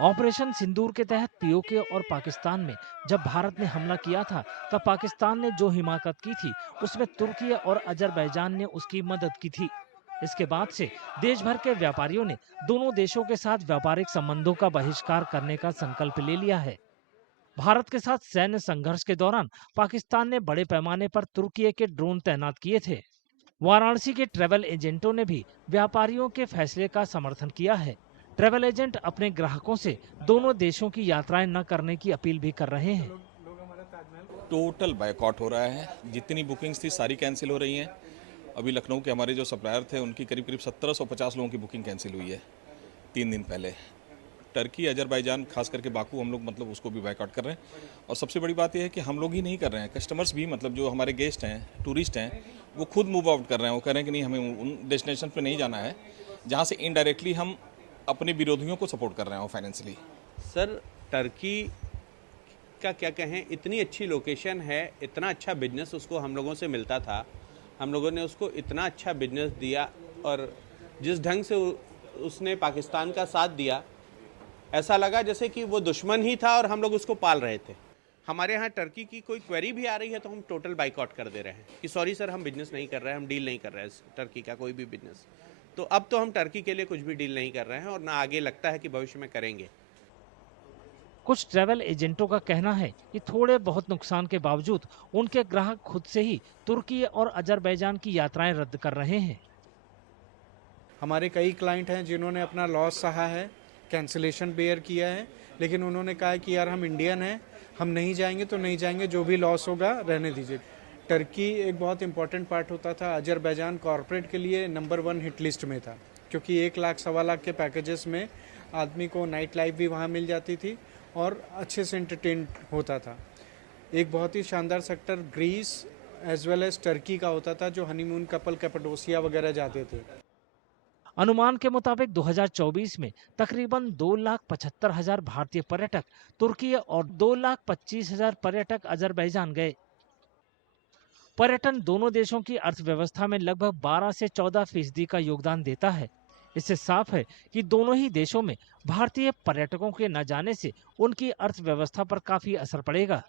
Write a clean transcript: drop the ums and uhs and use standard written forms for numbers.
Operation सिंदूर के तहत PoK और पाकिस्तान में जब भारत ने हमला किया था, तब पाकिस्तान ने जो हिमाकत की थी, उसमें तुर्की और अजरबैजान ने उसकी मदद की थी। इसके बाद से देश भर के व्यापारियों ने दोनों देशों के साथ व्यापारिक संबंधों का बहिष्कार करने का संकल्प ले लिया है। भारत के साथ सैन्य संघर्ष के दौरान पाकिस्तान ने बड़े पैमाने पर तुर्की के ड्रोन तैनात किए थे। वाराणसी के ट्रैवल एजेंटों ने भी व्यापारियों के फैसले का समर्थन किया है। ट्रैवल एजेंट अपने ग्राहकों से दोनों देशों की यात्राएं न करने की अपील भी कर रहे हैं। टोटल बायकॉट हो रहा है। जितनी बुकिंग्स थी सारी कैंसिल हो रही हैं। अभी लखनऊ के हमारे जो सप्लायर थे उनकी करीब करीब 1750 लोगों की बुकिंग कैंसिल हुई है 3 दिन पहले। टर्की, अजरबैजान, खास करके बाकू, हम लोग मतलब उसको भी बायकॉट कर रहे हैं। और सबसे बड़ी बात यह है कि हम लोग ही नहीं कर रहे हैं, कस्टमर्स भी, मतलब जो हमारे गेस्ट हैं, टूरिस्ट हैं, वो खुद मूव आउट कर रहे हैं। वो कह रहे हैं कि नहीं, हमें उन डेस्टिनेशन पे नहीं जाना है जहाँ से इनडायरेक्टली हम अपने विरोधियों को सपोर्ट कर रहे हैं फाइनेंशियली। सर, टर्की का क्या कहें, इतनी अच्छी लोकेशन है, इतना अच्छा बिजनेस उसको हम लोगों से मिलता था, हम लोगों ने उसको इतना अच्छा बिजनेस दिया, और जिस ढंग से उसने पाकिस्तान का साथ दिया, ऐसा लगा जैसे कि वो दुश्मन ही था और हम लोग उसको पाल रहे थे। हमारे यहाँ टर्की की कोई क्वेरी भी आ रही है तो हम टोटल बाइकआउट कर दे रहे हैं कि सॉरी सर, हम बिजनेस नहीं कर रहे हैं, हम डील नहीं कर रहे हैं टर्की का कोई भी बिजनेस। तो अब तो हम टर्की के लिए कुछ भी डील नहीं कर रहे हैं और ना आगे लगता है कि भविष्य में करेंगे। कुछ ट्रैवल एजेंटों का कहना है कि थोड़े बहुत नुकसान के बावजूद उनके ग्राहक खुद से ही तुर्की और अजरबैजान की यात्राएं रद्द कर रहे हैं। हमारे कई क्लाइंट हैं जिन्होंने अपना लॉस सहा है, कैंसिलेशन बेयर किया है, लेकिन उन्होंने कहा है कि यार हम इंडियन हैं, हम नहीं जाएंगे तो नहीं जाएंगे, जो भी लॉस होगा रहने दीजिए। टर्की एक बहुत इंपॉर्टेंट पार्ट होता था। अजरबैजान कॉर्पोरेट के लिए नंबर 1 हिट लिस्ट में था, क्योंकि 1 लाख सवा लाख के पैकेजेस में आदमी को नाइट लाइफ भी वहाँ मिल जाती थी और अच्छे से एंटरटेन होता था। एक बहुत ही शानदार sector Greece as well as Turkey का होता था, जो हनीमून कपल कैपेडोसिया वगैरह जाते थे। अनुमान के मुताबिक 2024 में तकरीबन 2,75,000 भारतीय पर्यटक तुर्की और 2,25,000 पर्यटक अजरबैजान गए। पर्यटन दोनों देशों की अर्थव्यवस्था में लगभग 12 से 14% का योगदान देता है। इससे साफ है कि दोनों ही देशों में भारतीय पर्यटकों के न जाने से उनकी अर्थव्यवस्था पर काफी असर पड़ेगा।